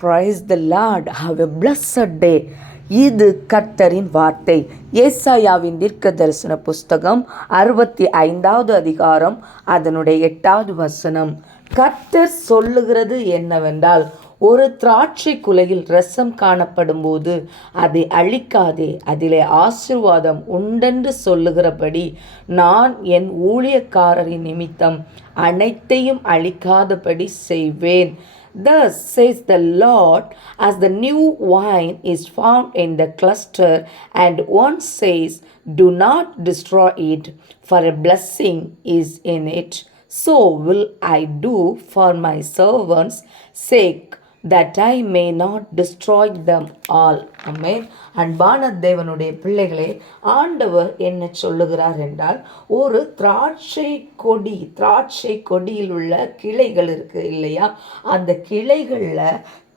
Praise the Lord. Have a blessed day. இது கர்த்தரின் வார்த்தை. ஏசாயாவின் தீர்க்க தரிசன புஸ்தகம் 65வது அதிகாரம் அதனுடைய 8வது வசனம். கர்த்தர் சொல்லுகிறது என்னவென்றால், ஒரு திராட்சை குலையில் ரசம் காணப்படும் போது அதை அழிக்காதே, அதிலே ஆசீர்வாதம் உண்டென்று சொல்லுகிறபடி நான் என் ஊழியக்காரரின் நிமித்தம் அனைத்தையும் அழிக்காதபடி செய்வேன். Thus says the Lord, as the new wine is found in the cluster, and one says, do not destroy it, for a blessing is in it, so will I do for my servants' sake, that I may not destroy them all. Amen. அன்பான தேவனுடைய பிள்ளைகளே, ஆண்டவர் என்ன சொல்லுகிறார் என்றால், ஒரு திராட்சை கொடியில் உள்ள கிளைகள் இருக்கு இல்லையா, அந்த கிளைகளில்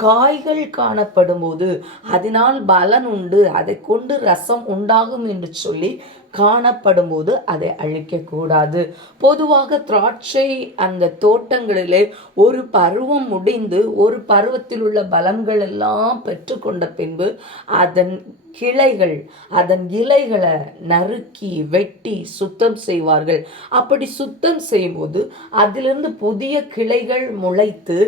காய்கள் காணப்படும் போது அதனால் பலன் உண்டு, அதை கொண்டு ரசம் உண்டாகும் என்று சொல்லி காணப்படும் போது அதை அழிக்கக்கூடாது. பொதுவாக திராட்சை அந்த தோட்டங்களிலே ஒரு பருவம் முடிந்து ஒரு பருவத்தில் உள்ள பலன்கள் எல்லாம் பெற்றுக்கொண்ட பின்பு அதன் இலைகளை நறுக்கி வெட்டி சுத்தம் செய்வார்கள். அப்படி சுத்தம் செய்யும்போது அதிலிருந்து புதிய கிளைகள் முளைத்து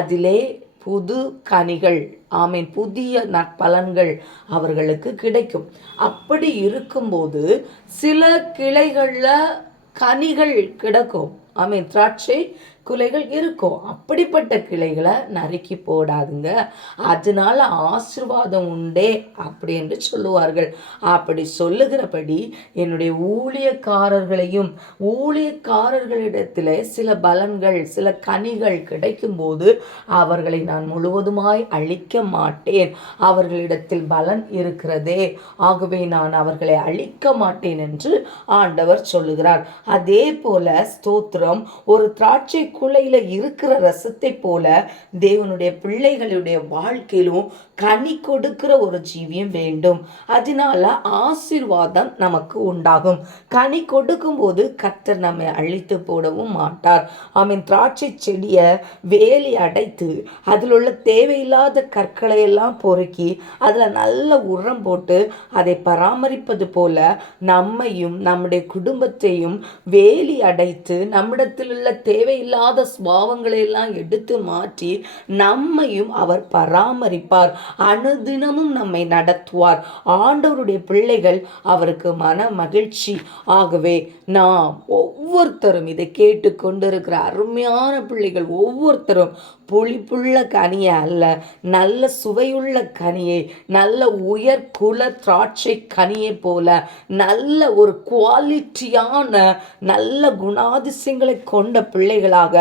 அதிலே புது கனிகள், ஆமீன், புதிய நற்பலன்கள் அவர்களுக்கு கிடைக்கும். அப்படி இருக்கும்போது சில கிளைகளில் கனிகள் கிடக்கும், ஆமீன், திராட்சை குலைகள் இருக்கும். அப்படிப்பட்ட கிளைகளை நறுக்கி போடாதுங்க, அதனால ஆசீர்வாதம் உண்டே அப்படி என்று சொல்லுவார்கள். அப்படி சொல்லுகிறபடி என்னுடைய ஊழியக்காரர்களிடத்தில் சில பலன்கள், சில கனிகள் கிடைக்கும்போது அவர்களை நான் முழுவதுமாய் அழிக்க மாட்டேன். அவர்களிடத்தில் பலன் இருக்கிறதே, ஆகவே நான் அவர்களை அழிக்க மாட்டேன் என்று ஆண்டவர் சொல்லுகிறார். அதே போல ஸ்தோத்திரம், ஒரு திராட்சை குலையில இருக்கிற ரசத்தை போல தேவனுடைய பிள்ளைகளுடைய வாழ்க்கையிலும் கனி கொடுக்கிற ஒரு ஜீவியம் வேண்டும். அதனால ஆசீர்வாதம் நமக்கு உண்டாகும். கனி கொடுக்கும் போது கர்த்தர் நம்மை அழித்து போடவும் மாட்டார். ஆமீன். திராட்சை செடியை வேலி அடைத்து அதில் உள்ள தேவையில்லாத கற்களை எல்லாம் பொறுக்கி அதில் நல்ல உரம் போட்டு அதை பராமரிப்பது போல நம்மையும் நம்முடைய குடும்பத்தையும் வேலி அடைத்து நம்மிடத்தில் உள்ள தேவையில்லாத சுபாவங்களை எல்லாம் எடுத்து மாற்றி நம்மையும் அவர் பராமரிப்பார். அனுதினமும் நம்மை நடத்துவார். ஆண்டவருடைய பிள்ளைகள் அவருக்கு மன மகிழ்ச்சி. ஆகவே நாம் ஒவ்வொருத்தரும், இதை கேட்டு கொண்டிருக்கிற அருமையான பிள்ளைகள் ஒவ்வொருத்தரும் புளிப்புள்ள கனியை அல்ல, நல்ல சுவையுள்ள கனியை, நல்ல உயர் குல திராட்சை கனியை போல நல்ல ஒரு குவாலிட்டியான நல்ல குணாதிசயங்களை கொண்ட பிள்ளைகளாக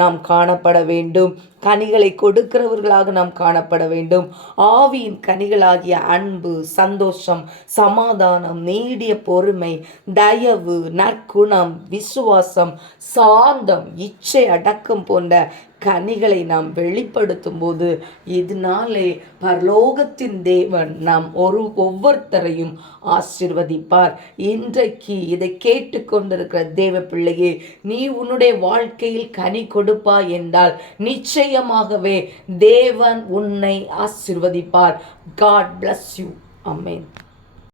நாம் காணப்பட வேண்டும். கனிகளை கொடுக்கிறவர்களாக நாம் காணப்பட வேண்டும். ஆவியின் கனிகளாகிய அன்பு, சந்தோஷம், சமாதானம், நீடிய பொறுமை, தயவு, நற்குணம், விசுவாசம், சாந்தம், இச்சை அடக்கம் போன்ற கனிகளை நாம் வெளிப்படுத்தும் போது இதனாலே பரலோகத்தின் தேவன் நாம் ஒவ்வொருத்தரையும் ஆசீர்வதிப்பார். இன்றைக்கு இதை கேட்டுக்கொண்டிருக்கிற தேவ பிள்ளையே, நீ உன்னுடைய வாழ்க்கையில் கனி கொடுப்பா என்றால் நிச்சயமாகவே தேவன் உன்னை ஆசீர்வதிப்பார். God bless you. Amen.